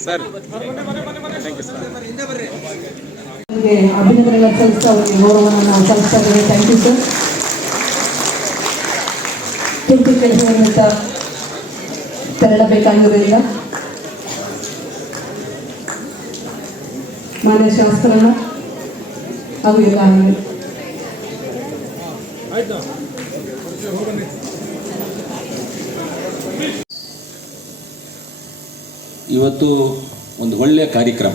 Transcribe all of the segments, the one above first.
Sir thank you sir ಅಭಿನಂದನೆಗಳನ್ನು ಸಲ್ಲಿಸ್ತಾ ಅವರಿಗೆ ಗೌರವವನ್ನು ನಾವು ಸಲ್ಲಿಸ್ತಾ ಇದ್ದೇವೆ. ಥ್ಯಾಂಕ್ ಯು ಸರ್ ತುರ್ತು ಕೆಲಸವನ್ನಿಂದ ತೆರಳಬೇಕಾಗಿರೋದ್ರಿಂದ ಮಾನ್ಯ ಶಾಸಕರನ್ನ ಹಾಗೂ ಎಲ್ಲ ಆಗಿದೆ ಇವತ್ತು ಒಂದು ಒಳ್ಳೆಯ ಕಾರ್ಯಕ್ರಮ.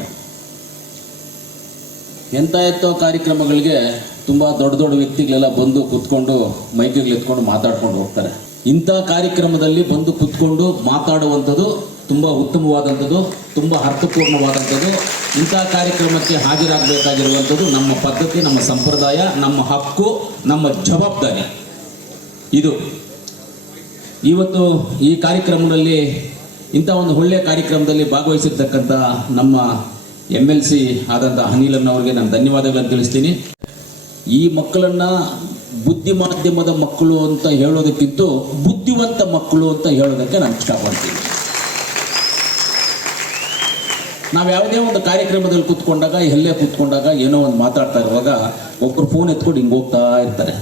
ಎಂಥ ಎಂಥ ಕಾರ್ಯಕ್ರಮಗಳಿಗೆ ತುಂಬ ದೊಡ್ಡ ದೊಡ್ಡ ವ್ಯಕ್ತಿಗಳೆಲ್ಲ ಬಂದು ಕುತ್ಕೊಂಡು ಮೈಕಿಗೆ ಎತ್ಕೊಂಡು ಮಾತಾಡ್ಕೊಂಡು ಹೋಗ್ತಾರೆ. ಇಂಥ ಕಾರ್ಯಕ್ರಮದಲ್ಲಿ ಬಂದು ಕುತ್ಕೊಂಡು ಮಾತಾಡುವಂಥದ್ದು ತುಂಬ ಉತ್ತಮವಾದಂಥದ್ದು, ತುಂಬ ಅರ್ಥಪೂರ್ಣವಾದಂಥದ್ದು. ಇಂಥ ಕಾರ್ಯಕ್ರಮಕ್ಕೆ ಹಾಜರಾಗಬೇಕಾಗಿರುವಂಥದ್ದು ನಮ್ಮ ಪದ್ಧತಿ, ನಮ್ಮ ಸಂಪ್ರದಾಯ, ನಮ್ಮ ಹಕ್ಕು, ನಮ್ಮ ಜವಾಬ್ದಾರಿ. ಇದು. ಇವತ್ತು ಈ ಕಾರ್ಯಕ್ರಮದಲ್ಲಿ ಇಂಥ ಒಂದು ಒಳ್ಳೆಯ ಕಾರ್ಯಕ್ರಮದಲ್ಲಿ ಭಾಗವಹಿಸಿರ್ತಕ್ಕಂಥ ನಮ್ಮ ಎಂ ಎಲ್ ಸಿ ಆದಂಥ ಅನಿಲನ್ ಅವರಿಗೆ ನಾನು ಧನ್ಯವಾದಗಳನ್ನು ತಿಳಿಸ್ತೀನಿ. ಈ ಮಕ್ಕಳನ್ನು ಬುದ್ಧಿ ಮಾಧ್ಯಮದ ಮಕ್ಕಳು ಅಂತ ಹೇಳೋದಕ್ಕಿಂತ ಬುದ್ಧಿವಂತ ಮಕ್ಕಳು ಅಂತ ಹೇಳೋದಕ್ಕೆ ನಾನು ಇಷ್ಟಪಡ್ತೀನಿ. ನಾವು ಯಾವುದೇ ಒಂದು ಕಾರ್ಯಕ್ರಮದಲ್ಲಿ ಕೂತ್ಕೊಂಡಾಗ ಎಲ್ಲೇ ಕೂತ್ಕೊಂಡಾಗ ಏನೋ ಒಂದು ಮಾತಾಡ್ತಾ ಇರುವಾಗ ಒಬ್ಬರು ಫೋನ್ ಎತ್ಕೊಂಡು ಹಿಂಗೆ ಹೋಗ್ತಾ ಇರ್ತಾರೆ.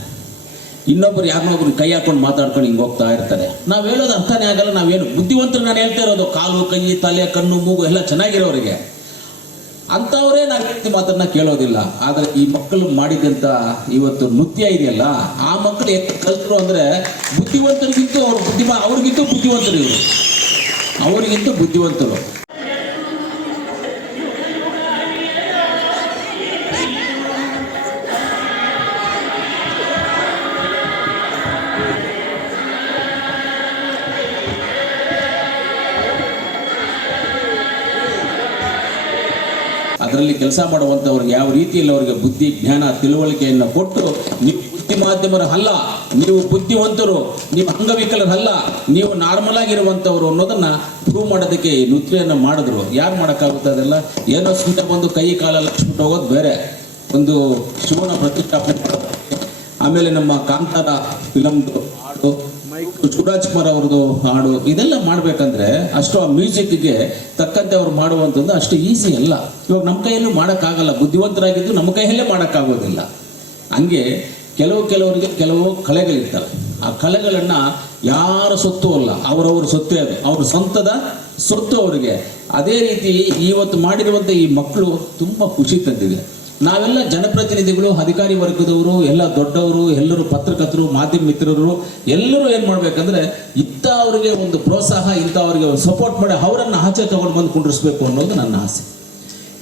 ಇನ್ನೊಬ್ರು ಯಾರನ್ನೋ ಒಬ್ರು ಕೈ ಹಾಕೊಂಡು ಮಾತಾಡ್ಕೊಂಡು ಹಿಂಗೆ ಹೋಗ್ತಾ ಇರ್ತಾರೆ. ನಾವು ಹೇಳೋದು ಅರ್ಥನೇ ಆಗಲ್ಲ ನಾವೇನು ಬುದ್ಧಿವಂತರು ನಾನು ಹೇಳ್ತಾ ಇರೋದು, ಕಾಲು, ಕೈ, ತಲೆ, ಕಣ್ಣು, ಮೂಗು ಎಲ್ಲ ಚೆನ್ನಾಗಿರೋರಿಗೆ. ಅಂಥವರೇ ನಾನು ಹೇಳ್ತಿ ಮಾತನ್ನ ಕೇಳೋದಿಲ್ಲ. ಆದರೆ ಈ ಮಕ್ಕಳು ಮಾಡಿದಂಥ ಇವತ್ತು ನೃತ್ಯ ಇದೆಯಲ್ಲ, ಆ ಮಕ್ಕಳು ಎತ್ತ ಕಲ್ತರು ಅಂದರೆ ಬುದ್ಧಿವಂತರಿಗಿಂತ ಅವ್ರ ಬುದ್ಧಿಮಾ ಅವ್ರಿಗಿಂತ ಬುದ್ಧಿವಂತರು ಇವರು. ಅವರಿಗಿಂತ ಬುದ್ಧಿವಂತರು. ಅದರಲ್ಲಿ ಕೆಲಸ ಮಾಡುವಂಥವ್ರಿಗೆ ಯಾವ ರೀತಿಯಲ್ಲಿ ಅವರಿಗೆ ಬುದ್ಧಿ, ಜ್ಞಾನ, ತಿಳುವಳಿಕೆಯನ್ನು ಕೊಟ್ಟು ನೀವು ಬುದ್ಧಿ ಮಾಧ್ಯಮರು ಅಲ್ಲ, ನೀವು ಬುದ್ಧಿವಂತರು, ನೀವು ಅಂಗವಿಕಲರಲ್ಲ, ನೀವು ನಾರ್ಮಲ್ ಆಗಿರುವಂಥವ್ರು ಅನ್ನೋದನ್ನ ಪ್ರೂವ್ ಮಾಡೋದಕ್ಕೆ ಈ ನೃತ್ಯವನ್ನು ಮಾಡಿದ್ರು. ಯಾರು ಮಾಡೋಕ್ಕಾಗುತ್ತೆ ಅದೆಲ್ಲ? ಏನೋ ಸುಮ್ಮನೆ ಬಂದು ಕೈ ಕಾಲೆಲ್ಲ ಹಚ್ಬಿಟ್ಟು ಹೋಗೋದು ಬೇರೆ. ಒಂದು ಶಿವನ ಪ್ರತಿಷ್ಠಾಪನೆ ಮಾಡೋದು ಆಮೇಲೆ ನಮ್ಮ ಕಾಂತಾರ ಫಿಲಮ್ದು ಹಾಡು ಶಿವರಾಜ್ ಕುಮಾರ್ ಅವ್ರದ್ದು ಹಾಡು, ಇದೆಲ್ಲ ಮಾಡ್ಬೇಕಂದ್ರೆ ಅಷ್ಟು ಆ ಮ್ಯೂಸಿಕ್ಗೆ ತಕ್ಕಂತೆ ಅವ್ರು ಮಾಡುವಂಥದ್ದು ಅಷ್ಟು ಈಸಿ ಅಲ್ಲ. ಇವಾಗ ನಮ್ಮ ಕೈಯಲ್ಲೂ ಮಾಡೋಕ್ಕಾಗಲ್ಲ. ಬುದ್ಧಿವಂತರಾಗಿದ್ದು ನಮ್ಮ ಕೈಯಲ್ಲೇ ಮಾಡೋಕ್ಕಾಗೋದಿಲ್ಲ. ಹಂಗೆ ಕೆಲವು ಕೆಲವರಿಗೆ ಕೆಲವು ಕಲೆಗಳಿರ್ತವೆ. ಆ ಕಲೆಗಳನ್ನು ಯಾರ ಸೊತ್ತು ಅಲ್ಲ, ಅವರವರ ಸೊತ್ತೇ ಅದು. ಅವ್ರ ಸ್ವಂತದ ಸೊತ್ತು ಅವರಿಗೆ. ಅದೇ ರೀತಿ ಇವತ್ತು ಮಾಡಿರುವಂಥ ಈ ಮಕ್ಕಳು ತುಂಬ ಖುಷಿ ತಂದಿದೆ. ನಾವೆಲ್ಲ ಜನಪ್ರತಿನಿಧಿಗಳು, ಅಧಿಕಾರಿ ವರ್ಗದವರು, ಎಲ್ಲ ದೊಡ್ಡವರು, ಎಲ್ಲರೂ ಪತ್ರಕರ್ತರು, ಮಾಧ್ಯಮ ಮಿತ್ರರು, ಎಲ್ಲರೂ ಏನು ಮಾಡ್ಬೇಕಂದ್ರೆ ಅವರಿಗೆ ಒಂದು ಪ್ರೋತ್ಸಾಹ ಇಂಥವ್ರಿಗೆ ಅವರಿಗೆ ಸಪೋರ್ಟ್ ಮಾಡಿ ಅವರನ್ನು ಆಚೆ ತಗೊಂಡು ಬಂದು ಕುಂಡ್ರಿಸ್ಬೇಕು ಅನ್ನೋದು ನನ್ನ ಆಸೆ.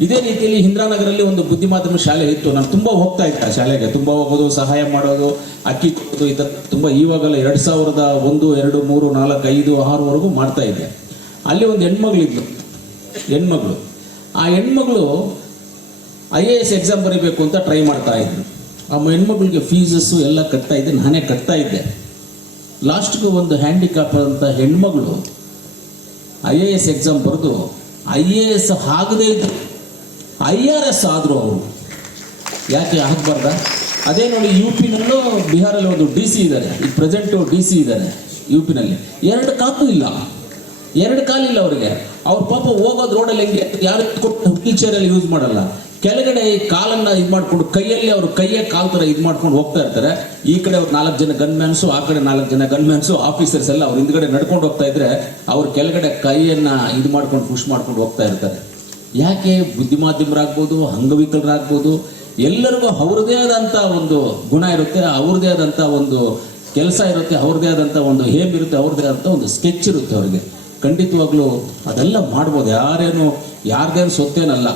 ಇದೇ ರೀತಿಯಲ್ಲಿ ಇಂದ್ರಾನಗರಲ್ಲಿ ಒಂದು ಬುದ್ಧಿ ಮಾಧ್ಯಮ ಶಾಲೆ ಇತ್ತು. ನಾನು ತುಂಬ ಹೋಗ್ತಾ ಇದ್ದೆ ಆ ಶಾಲೆಗೆ. ತುಂಬ ಹೋಗೋದು, ಸಹಾಯ ಮಾಡೋದು, ಅಕ್ಕಿ ಕೊಡೋದು ಈ ಥರ ತುಂಬ ಇವಾಗೆಲ್ಲ ಎರಡು ಸಾವಿರದ ಒಂದು, ಎರಡು, ಮೂರು, ನಾಲ್ಕು, ಐದು ಆರುವರೆಗೂ ಮಾಡ್ತಾ ಇದ್ದೆ. ಅಲ್ಲಿ ಒಂದು ಹೆಣ್ಮಗಳಿದ್ಲು ಹೆಣ್ಮಗಳು. ಆ ಹೆಣ್ಮಗಳು ಐ ಎ ಎಸ್ ಎಕ್ಸಾಮ್ ಬರೀಬೇಕು ಅಂತ ಟ್ರೈ ಮಾಡ್ತಾ ಇದ್ರು. ಆ ಹೆಣ್ಮಕ್ಳಿಗೆ ಫೀಸಸ್ಸು ಎಲ್ಲ ಕಟ್ತಾ ಇದ್ದೆ, ನಾನೇ ಕಟ್ತಾ ಇದ್ದೆ. ಲಾಸ್ಟ್ಗೆ ಒಂದು ಹ್ಯಾಂಡಿಕ್ಯಾಪ್ ಅಂತ ಹೆಣ್ಮಗಳು ಐ ಎ ಎಸ್ ಎಕ್ಸಾಮ್ ಬರೆದು ಐ ಎ ಎಸ್ ಆಗದೇ ಇದ್ರು. ಐ ಆರ್ ಎಸ್ ಆದರು ಅವರು. ಯಾಕೆ ಆಗಬಾರ್ದ? ಅದೇ ನೋಡಿ ಯು ಪಿನಲ್ಲೂ ಬಿಹಾರಲ್ಲಿ ಒಂದು ಡಿ ಸಿ ಇದ್ದಾರೆ ಈ ಪ್ರೆಸೆಂಟು ಡಿ ಸಿ ಇದ್ದಾರೆ ಯು ಪಿನಲ್ಲಿ ಎರಡು ಕಾಪು ಇಲ್ಲ. ಎರಡು ಕಾಲಿಲ್ಲ ಅವರಿಗೆ. ಅವ್ರ ಪಾಪ ಹೋಗೋದು ರೋಡಲ್ಲಿ ಹೆಂಗೆ? ಯಾರು ಕೊಟ್ಟು ವೀಲ್ ಚೇರಲ್ಲಿ ಯೂಸ್ ಮಾಡಲ್ಲ. ಕೆಳಗಡೆ ಕಾಲನ್ನ ಇದು ಮಾಡ್ಕೊಂಡು ಕೈಯಲ್ಲಿ ಅವ್ರ ಕೈಯೇ ಕಾಲ್ ತರ ಇದು ಮಾಡ್ಕೊಂಡು ಹೋಗ್ತಾ ಇರ್ತಾರೆ. ಈ ಕಡೆ ಅವ್ರು ನಾಲ್ಕು ಜನ ಗನ್ ಮ್ಯಾನ್ಸು ಆ ಕಡೆ ನಾಲ್ಕು ಜನ ಗನ್ ಮ್ಯಾನ್ಸು ಆಫೀಸರ್ಸ್ ಎಲ್ಲ ಅವ್ರ ಹಿಂದ್ಗಡೆ ನಡ್ಕೊಂಡು ಹೋಗ್ತಾ ಇದ್ರೆ ಅವ್ರ ಕೆಳಗಡೆ ಕೈಯನ್ನ ಇದು ಮಾಡ್ಕೊಂಡು ಪುಷ್ ಮಾಡ್ಕೊಂಡು ಹೋಗ್ತಾ ಇರ್ತಾರೆ. ಯಾಕೆ ಬುದ್ಧಿಮಾಧ್ಯಮರಾಗ್ಬೋದು ಅಂಗವಿಕಲರಾಗ್ಬೋದು ಎಲ್ಲರಿಗೂ ಅವ್ರದೇ ಆದಂಥ ಒಂದು ಗುಣ ಇರುತ್ತೆ ಅವ್ರದೇ ಆದಂಥ ಒಂದು ಕೆಲಸ ಇರುತ್ತೆ ಅವ್ರದೇ ಆದಂಥ ಒಂದು ಹೇಮ್ ಇರುತ್ತೆ ಅವ್ರದೇ ಆದಂಥ ಒಂದು ಸ್ಕೆಚ್ ಇರುತ್ತೆ ಅವ್ರಿಗೆ. ಖಂಡಿತವಾಗ್ಲೂ ಅದೆಲ್ಲ ಮಾಡ್ಬೋದು, ಯಾರೇನು, ಯಾರ್ದೇನು ಸೊತ್ತೇನಲ್ಲ.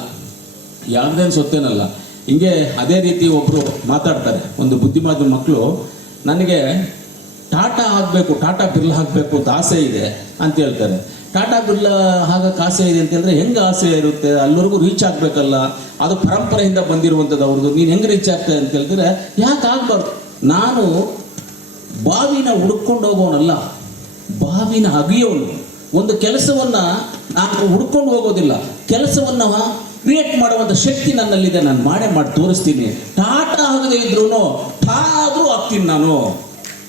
ಯಾರ್ದೇನು ಸೊತ್ತೇನಲ್ಲ. ಹಿಂಗೆ ಅದೇ ರೀತಿ ಒಬ್ಬರು ಮಾತಾಡ್ತಾರೆ. ಒಂದು ಬುದ್ಧಿಮಾದ ಮಕ್ಕಳು ನನಗೆ ಟಾಟಾ ಆಗಬೇಕು ಟಾಟಾ ಬಿರ್ಲಾ ಆಗಬೇಕು ಅಂತ ಆಸೆ ಇದೆ ಅಂತ ಹೇಳ್ತಾರೆ. ಟಾಟಾ ಬಿರ್ಲಾ ಹಾಗಕ್ಕೆ ಆಸೆ ಇದೆ ಅಂತಂದರೆ ಹೆಂಗೆ ಆಸೆ ಇರುತ್ತೆ? ಅಲ್ಲಿವರೆಗೂ ರೀಚ್ ಆಗಬೇಕಲ್ಲ. ಅದು ಪರಂಪರೆಯಿಂದ ಬಂದಿರುವಂಥದ್ದು ಅವ್ರದ್ದು. ನೀನು ಹೆಂಗೆ ರೀಚ್ ಆಗ್ತದೆ? ಅಂತ ಹೇಳಿದ್ರೆ ಯಾಕೆ ಆಗಬಾರ್ದು? ನಾನು ಬಾವಿನ ಹುಡ್ಕೊಂಡು ಹೋಗೋನಲ್ಲ. ಬಾವಿನ ಅಗಿಯೋನು. ಒಂದು ಕೆಲಸವನ್ನ ನಾನು ಹುಡ್ಕೊಂಡು ಹೋಗೋದಿಲ್ಲ. ಕೆಲಸವನ್ನ ಕ್ರಿಯೇಟ್ ಮಾಡುವಂಥ ಶಕ್ತಿ ನನ್ನಲ್ಲಿದೆ, ನಾನು ಮಾಡೇ ಮಾಡಿ ತೋರಿಸ್ತೀನಿ. ಟಾಟಾ ಆಗದೆ ಇದ್ರು ಟಾ ಆದ್ರೂ ಆಗ್ತೀನಿ ನಾನು.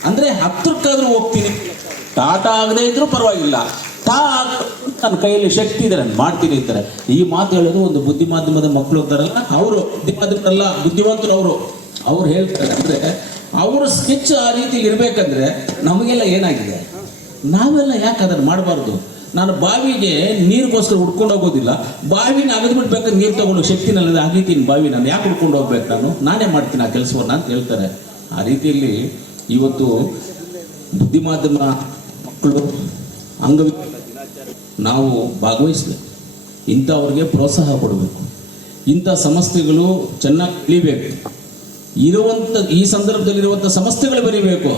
ಅಂದ್ರೆ ಹತ್ರಕ್ಕಾದ್ರೂ ಹೋಗ್ತೀನಿ. ಟಾಟಾ ಆಗದೆ ಇದ್ರೂ ಪರವಾಗಿಲ್ಲ. ಟಾ ನನ್ನ ಕೈಯಲ್ಲಿ ಶಕ್ತಿ ಇದೆ, ನಾನು ಮಾಡ್ತೀನಿ ಅಂತಾರೆ. ಈ ಮಾತು ಹೇಳೋದು ಒಂದು ಬುದ್ಧಿ ಮಾಧ್ಯಮದ ಮಕ್ಕಳು ಅಂತಾರಲ್ಲ, ಅವರು ಬುದ್ಧಿ ಮಾಧ್ಯಮದಲ್ಲ ಬುದ್ಧಿವಂತರು ಅವರು. ಅವ್ರು ಹೇಳ್ತಾರೆ ಅಂದ್ರೆ, ಅವರ ಸ್ಕೆಚ್ ಆ ರೀತಿಲಿ ಇರಬೇಕಂದ್ರೆ ನಮಗೆಲ್ಲ ಏನಾಗಿದೆ? ನಾವೆಲ್ಲ ಯಾಕೆ ಅದನ್ನು ಮಾಡಬಾರ್ದು? ನಾನು ಬಾವಿಗೆ ನೀರಿಗೋಸ್ಕರ ಹುಡ್ಕೊಂಡು ಹೋಗೋದಿಲ್ಲ. ಬಾವಿನ ಅಗದ್ಬಿಡ್ಬೇಕು ನೀರು ತಗೊಂಡು ಶಕ್ತಿ ನನ್ನದು ಆಗಿದ್ದೀನಿ ಬಾವಿ, ನಾನು ಯಾಕೆ ಹುಡ್ಕೊಂಡು ಹೋಗ್ಬೇಕು ನಾನು? ನಾನೇ ಮಾಡ್ತೀನಿ ಆ ಕೆಲಸವನ್ನು ಅಂತ ಹೇಳ್ತಾರೆ. ಆ ರೀತಿಯಲ್ಲಿ ಇವತ್ತು ಬುದ್ಧಿ ಮಾಧ್ಯಮ ಮಕ್ಕಳು ಅಂಗವಿ ನಾವು ಭಾಗವಹಿಸ್ಬೇಕು. ಇಂಥವ್ರಿಗೆ ಪ್ರೋತ್ಸಾಹ ಕೊಡಬೇಕು. ಇಂಥ ಸಮಸ್ಯೆಗಳು ಚೆನ್ನಾಗಿ ಬೆಳಿಬೇಕು. ಇರುವಂಥ ಈ ಸಂದರ್ಭದಲ್ಲಿರುವಂಥ ಸಮಸ್ಯೆಗಳು ಬರೀಬೇಕು.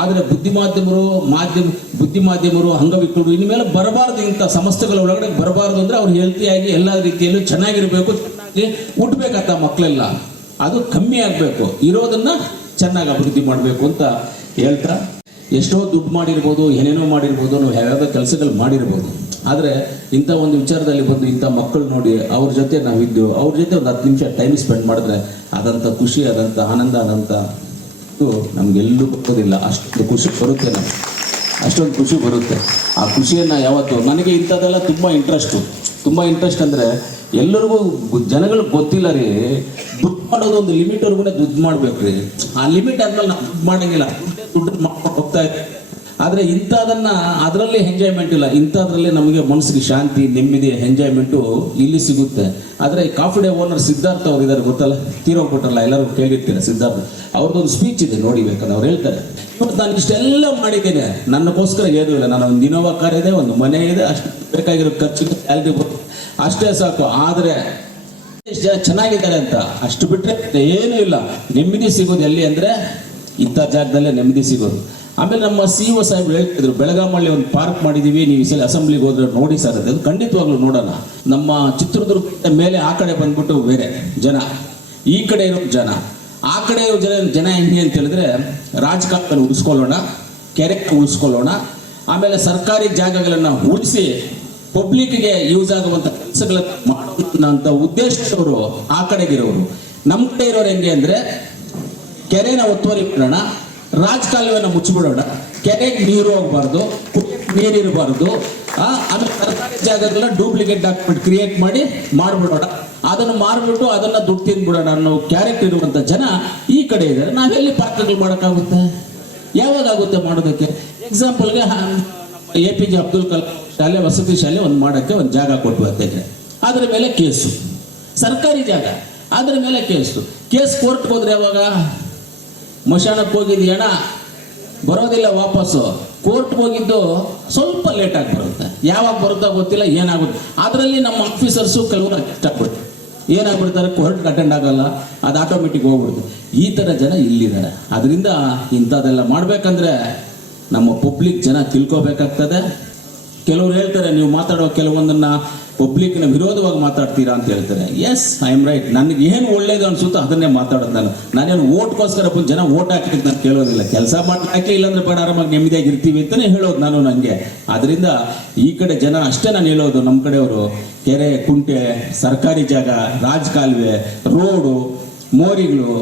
ಆದರೆ ಬುದ್ಧಿ ಮಾಧ್ಯಮರು ಮಾಧ್ಯಮ ಬುದ್ಧಿ ಮಾಧ್ಯಮರು ಅಂಗವಿಕಲರು ಇನ್ಮೇಲೆ ಬರಬಾರ್ದು ಇಂಥ ಸಮಸ್ಯೆಗಳ ಒಳಗಡೆ ಬರಬಾರ್ದು ಅಂದರೆ ಅವ್ರು ಹೆಲ್ತಿಯಾಗಿ ಎಲ್ಲ ರೀತಿಯಲ್ಲೂ ಚೆನ್ನಾಗಿರಬೇಕು, ಚೆನ್ನಾಗಿ ಮಕ್ಕಳೆಲ್ಲ ಅದು ಕಮ್ಮಿ ಆಗಬೇಕು. ಇರೋದನ್ನು ಚೆನ್ನಾಗಿ ಅಭಿವೃದ್ಧಿ ಮಾಡಬೇಕು ಅಂತ ಹೇಳ್ತಾ, ಎಷ್ಟೋ ದುಡ್ಡು ಮಾಡಿರ್ಬೋದು, ಏನೇನೋ ಮಾಡಿರ್ಬೋದು ನಾವು ಯಾವ್ಯಾವ ಕೆಲಸಗಳು ಮಾಡಿರ್ಬೋದು. ಆದರೆ ಇಂಥ ಒಂದು ವಿಚಾರದಲ್ಲಿ ಬಂದು ಇಂಥ ಮಕ್ಕಳು ನೋಡಿ ಅವ್ರ ಜೊತೆ ನಾವಿದ್ದು ಅವ್ರ ಜೊತೆ ಒಂದು ಹತ್ತು ನಿಮಿಷ ಟೈಮ್ ಸ್ಪೆಂಡ್ ಮಾಡಿದ್ರೆ ಆದಂಥ ಖುಷಿ ಆದಂಥ ಆನಂದ ಆದಂಥ ನಮಗೆಲ್ಲೂ ಬರೋದಿಲ್ಲ. ಅಷ್ಟು ಖುಷಿ ಬರುತ್ತೆ ನಮ್ಗೆ. ಅಷ್ಟೊಂದು ಖುಷಿ ಬರುತ್ತೆ. ಆ ಖುಷಿಯನ್ನು ಯಾವತ್ತು, ನನಗೆ ಇಂಥದ್ದೆಲ್ಲ ತುಂಬ ಇಂಟ್ರೆಸ್ಟು ತುಂಬ ಇಂಟ್ರೆಸ್ಟ್ ಅಂದರೆ ಎಲ್ಲರಿಗೂ ಜನಗಳು ಗೊತ್ತಿಲ್ಲ ರೀ. ದುಡ್ಡು ಮಾಡೋದು ಒಂದು ಲಿಮಿಟ್ವರೆಗೂ ದುಡ್ಡು ಮಾಡ್ಬೇಕು ರೀ. ಆ ಲಿಮಿಟ್ ಆದ್ಮೇಲೆ ನಾವು ದುಡ್ಡು ಮಾಡೋಂಗಿಲ್ಲ. ದುಡ್ಡು ಮಾಡ್ಕೊಂಡು ಹೋಗ್ತಾ ಇರ್ತೀವಿ ಆದರೆ ಇಂಥದನ್ನ ಅದರಲ್ಲಿ ಎಂಜಾಯ್ಮೆಂಟ್ ಇಲ್ಲ. ಇಂಥದ್ರಲ್ಲಿ ನಮಗೆ ಮನಸ್ಸಿಗೆ ಶಾಂತಿ, ನೆಮ್ಮದಿ ಎಂಜಾಯ್ಮೆಂಟು ಇಲ್ಲಿ ಸಿಗುತ್ತೆ. ಆದರೆ ಕಾಫಿ ಡೇ ಓನರ್ ಸಿದ್ಧಾರ್ಥ ಅವ್ರು ಇದ್ದಾರೆ ಗೊತ್ತಲ್ಲ? ತೀರೋಗ್ಬಿಟ್ರಲ್ಲ ಎಲ್ಲರೂ ಕೇಳಿರ್ತೀರ ಸಿದ್ಧಾರ್ಥ? ಅವ್ರದ್ದೊಂದು ಸ್ಪೀಚ್ ಇದೆ ನೋಡಿ ಬೇಕಾದ್ರೆ ಅವ್ರು ಹೇಳ್ತಾರೆ. ಇವತ್ತು ನಾನು ಇಷ್ಟೆಲ್ಲ ಮಾಡಿದ್ದೇನೆ. ನನ್ನಗೋಸ್ಕರ ಏನೂ ಇಲ್ಲ. ನಾನು ಒಂದು ಇನೋವಾ ಕಾರ್ ಇದೆ, ಒಂದು ಮನೆ ಇದೆ, ಅಷ್ಟು ಬೇಕಾಗಿರೋ ಖರ್ಚು ಸ್ಯಾಲ್ರಿ ಬರುತ್ತೆ. ಅಷ್ಟೇ ಸಾಕು. ಆದರೆ ಎಷ್ಟು ಜನ ಚೆನ್ನಾಗಿದ್ದಾರೆ ಅಂತ ಅಷ್ಟು ಬಿಟ್ಟರೆ ಏನೂ ಇಲ್ಲ. ನೆಮ್ಮದಿ ಸಿಗೋದು ಎಲ್ಲಿ ಅಂದ್ರೆ ಇಂಥ ಜಾಗದಲ್ಲೇ ನೆಮ್ಮದಿ ಸಿಗೋದು. ಆಮೇಲೆ ನಮ್ಮ ಸಿ ಒ ಸಾಹೇಬ್ ಹೇಳ್ತಿದ್ರು ಬೆಳಗಾಮಲ್ಲಿ ಒಂದು ಪಾರ್ಕ್ ಮಾಡಿದೀವಿ, ನೀವು ಈ ಸಲ ಅಸೆಂಬ್ಲಿಗೆ ಹೋದ್ರೆ ನೋಡಿ ಸರ್ ಅದು. ಖಂಡಿತವಾಗ್ಲೂ ನೋಡೋಣ. ನಮ್ಮ ಚಿತ್ರದುರ್ಗದ ಮೇಲೆ ಆ ಕಡೆ ಬಂದ್ಬಿಟ್ಟು ಬೇರೆ ಜನ. ಈ ಕಡೆ ಇರೋ ಜನ. ಆ ಕಡೆ ಇರೋ ಜನ ಜನ ಹೆಂಗೆ ಅಂತ ಹೇಳಿದ್ರೆ ರಾಜಕಾರಣದಲ್ಲಿ ಉಳಿಸ್ಕೊಳ್ಳೋಣ, ಕೆರೆ ಉಳಿಸ್ಕೊಳ್ಳೋಣ. ಆಮೇಲೆ ಸರ್ಕಾರಿ ಜಾಗಗಳನ್ನು ಉಳಿಸಿ, ಪಬ್ಲಿಕ್ಗೆ ಯೂಸ್ ಆಗುವಂತ ಕೆಲಸಗಳನ್ನ ಮಾಡುವಂತ ಉದ್ದೇಶದವರು ಆ ಕಡೆಗಿರೋರು. ನಮ್ಮ ಕಡೆ ಇರೋರು ಹೆಂಗೆ ಅಂದ್ರೆ, ಕೆರೆನ ಒತ್ತುವರಿ ಮಾಡೋಣ. ರಾಜಕಾಲುವೆನ ಮುಚ್ಚಿಬಿಡೋಣ. ಕೆರೆಗೆ ನೀರು ಹೋಗ್ಬಾರ್ದು ನೀರಿರಬಾರ್ದು ಆಮೇಲೆ ಸರ್ಕಾರಿ ಜಾಗಗಳನ್ನ ಡೂಪ್ಲಿಕೇಟ್ ಡಾಕ್ಯುಮೆಂಟ್ ಕ್ರಿಯೇಟ್ ಮಾಡಿ ಮಾಡ್ಬಿಡೋಣ ಅದನ್ನು ಮಾರ್ಬಿಟ್ಟು ಅದನ್ನ ದುಡ್ಡು ತಿಂದ್ಬಿಡೋಣ ಅನ್ನೋ ಕ್ಯಾರೆಕ್ಟರ್ ಇರುವಂತ ಜನ ಈ ಕಡೆ ಇದ್ದಾರೆ. ನಾವೆಲ್ಲಿ ಪಾರ್ಕ್ಗಳು ಮಾಡೋಕ್ಕಾಗುತ್ತೆ? ಯಾವಾಗ ಆಗುತ್ತೆ ಮಾಡೋದಕ್ಕೆ ಎಕ್ಸಾಂಪಲ್ಗೆ A P J Abdul Kalam ಶಾಲೆ, ವಸತಿ ಶಾಲೆ ಒಂದು ಮಾಡೋಕ್ಕೆ ಒಂದು ಜಾಗ ಕೊಟ್ಟು ಅಂತಂದ್ರೆ ಅದರ ಮೇಲೆ ಕೇಸು. ಸರ್ಕಾರಿ ಜಾಗ, ಅದರ ಮೇಲೆ ಕೇಸು. ಕೇಸ್ ಕೋರ್ಟ್ಗೆ ಹೋದ್ರೆ ಯಾವಾಗ? ಮಶಾಣಕ್ಕೆ ಹೆಣ ಬರೋದಿಲ್ಲ ವಾಪಸ್ಸು. ಕೋರ್ಟ್ಗೆ ಹೋಗಿದ್ದು ಸ್ವಲ್ಪ ಲೇಟಾಗಿ ಬರುತ್ತೆ. ಯಾವಾಗ ಬರುತ್ತೋ ಗೊತ್ತಿಲ್ಲ, ಏನಾಗುತ್ತೆ. ಅದರಲ್ಲಿ ನಮ್ಮ ಆಫೀಸರ್ಸು ಕೆಲವರು ಇಷ್ಟಪಡ್ತಾರೆ ಏನಾಗ್ಬಿಡ್ತಾರೆ? ಕೋರ್ಟ್ಗೆ ಅಟೆಂಡ್ ಆಗಲ್ಲ. ಅದು ಆಟೋಮೆಟಿಕ್ ಹೋಗ್ಬಿಡುತ್ತೆ. ಈ ಥರ ಜನ ಇಲ್ಲಿದ್ದಾರೆ. ಅದರಿಂದ ಇಂಥದ್ದೆಲ್ಲ ಮಾಡಬೇಕಂದ್ರೆ ನಮ್ಮ ಪಬ್ಲಿಕ್ ಜನ ತಿಳ್ಕೊಬೇಕಾಗ್ತದೆ. ಕೆಲವ್ರು ಹೇಳ್ತಾರೆ, ನೀವು ಮಾತಾಡೋ ಕೆಲವೊಂದನ್ನ ಪಬ್ಲಿಕ್ನ ವಿರೋಧವಾಗಿ ಮಾತಾಡ್ತೀರಾ ಅಂತ ಹೇಳ್ತಾರೆ ಎಸ್ ಐ ಆಮ್ ರೈಟ್ ನನಗೆ ಏನು ಒಳ್ಳೇದು ಅನ್ಸುತ್ತೋ ಅದನ್ನೇ ಮಾತಾಡೋದು ನಾನು. ನಾನೇನು ಓಟ್ಗೋಸ್ಕರ ಬಂದು ಜನ ಓಟ್ ಹಾಕಿದ್ದು ನಾನು ಕೇಳೋದಿಲ್ಲ. ಕೆಲಸ ಮಾಡಿ ಹಾಕಿ ಇಲ್ಲಾಂದ್ರೆ ಬೇಡ, ಆರಾಮಾಗಿ ನೆಮ್ಮದಿಯಾಗಿ ಇರ್ತೀವಿ ಅಂತಲೇ ಹೇಳೋದು ನಾನು ನನಗೆ ಅದರಿಂದ ಈ ಕಡೆ ಜನ ಅಷ್ಟೇ ನಾನು ಹೇಳೋದು. ನಮ್ಮ ಕಡೆಯವರು ಕೆರೆ, ಕುಂಟೆ, ಸರ್ಕಾರಿ ಜಾಗ, ರಾಜಕಾಲುವೆ, ರೋಡು, ಮೋರಿಗಳು,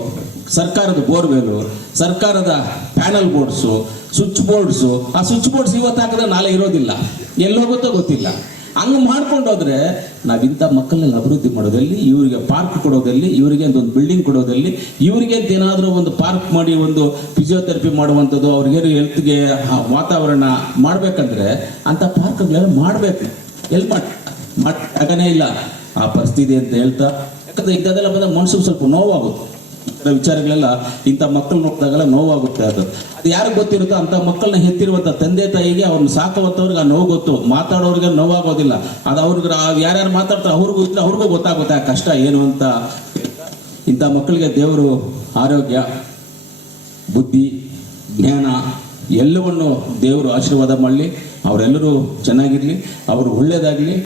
ಸರ್ಕಾರದ ಬೋರ್ವೆಲು, ಸರ್ಕಾರದ ಪ್ಯಾನಲ್ ಬೋರ್ಡ್ಸು, ಸ್ವಿಚ್ ಬೋರ್ಡ್ಸು. ಆ ಸ್ವಿಚ್ ಬೋರ್ಡ್ಸ್ ಇವತ್ತು ಹಾಕಿದ್ರೆ ನಾಳೆ ಇರೋದಿಲ್ಲ. ಎಲ್ಲೋಗುತ್ತೋ ಗೊತ್ತಿಲ್ಲ. ಹಂಗೆ ಮಾಡ್ಕೊಂಡೋದ್ರೆ ನಾವಿಂಥ ಮಕ್ಕಳನ್ನ ಅಭಿವೃದ್ಧಿ ಮಾಡೋದಲ್ಲಿ ಇವರಿಗೆ ಪಾರ್ಕ್ ಕೊಡೋದಲ್ಲಿ ಇವರಿಗೆ ಅಂತ ಒಂದು ಬಿಲ್ಡಿಂಗ್ ಕೊಡೋದಲ್ಲಿ ಇವರಿಗೆ ಅಂತ ಏನಾದರೂ ಒಂದು ಪಾರ್ಕ್ ಮಾಡಿ ಒಂದು ಫಿಸಿಯೋಥೆರಪಿ ಮಾಡುವಂಥದ್ದು, ಅವ್ರಿಗೇನು ಹೆಲ್ತ್ಗೆ ವಾತಾವರಣ ಮಾಡಬೇಕಂದ್ರೆ ಅಂಥ ಪಾರ್ಕ್ಗಳೆಲ್ಲ ಮಾಡಬೇಕು. ಎಲ್ಲಿ ಮಾಡಿ ಮಾಡಾಗನೇ ಇಲ್ಲ. ಆ ಪರಿಸ್ಥಿತಿ ಅಂತ ಹೇಳ್ತಾ, ಯಾಕಂದ್ರೆ ಇಂಥದ್ದೆಲ್ಲ ಬಂದಾಗ ಮನಸ್ಸಿಗೆ ಸ್ವಲ್ಪ ನೋವಾಗುತ್ತೆ. ಥರ ವಿಚಾರಗಳೆಲ್ಲ ಇಂಥ ಮಕ್ಕಳು ನೋಡಿದಾಗೆಲ್ಲ ನೋವಾಗುತ್ತೆ ಅದು. ಅದು ಯಾರಿಗೆ ಗೊತ್ತಿರುತ್ತೋ ಅಂಥ ಮಕ್ಕಳನ್ನ ಹೆತ್ತಿರುವಂಥ ತಂದೆ ತಾಯಿಗೆ ಅವ್ರನ್ನ ಸಾಕುವಂಥವ್ರಿಗೆ ಆ ನೋವು ಗೊತ್ತು. ಮಾತಾಡೋರಿಗೆ ನೋವಾಗೋದಿಲ್ಲ. ಅದು ಅವ್ರಿಗೆ ಯಾರ್ಯಾರು ಮಾತಾಡ್ತಾರೆ ಅವ್ರಿಗೂ ಇದ್ರೆ ಅವ್ರಿಗೂ ಗೊತ್ತಾಗುತ್ತೆ ಆ ಕಷ್ಟ ಏನು ಅಂತ ಇಂಥ ಮಕ್ಕಳಿಗೆ ದೇವರು ಆರೋಗ್ಯ, ಬುದ್ಧಿ, ಜ್ಞಾನ ಎಲ್ಲವನ್ನು ದೇವರು ಆಶೀರ್ವಾದ ಮಾಡಲಿ. ಅವರೆಲ್ಲರೂ ಚೆನ್ನಾಗಿರಲಿ. ಅವರು ಒಳ್ಳೆಯದಾಗಲಿ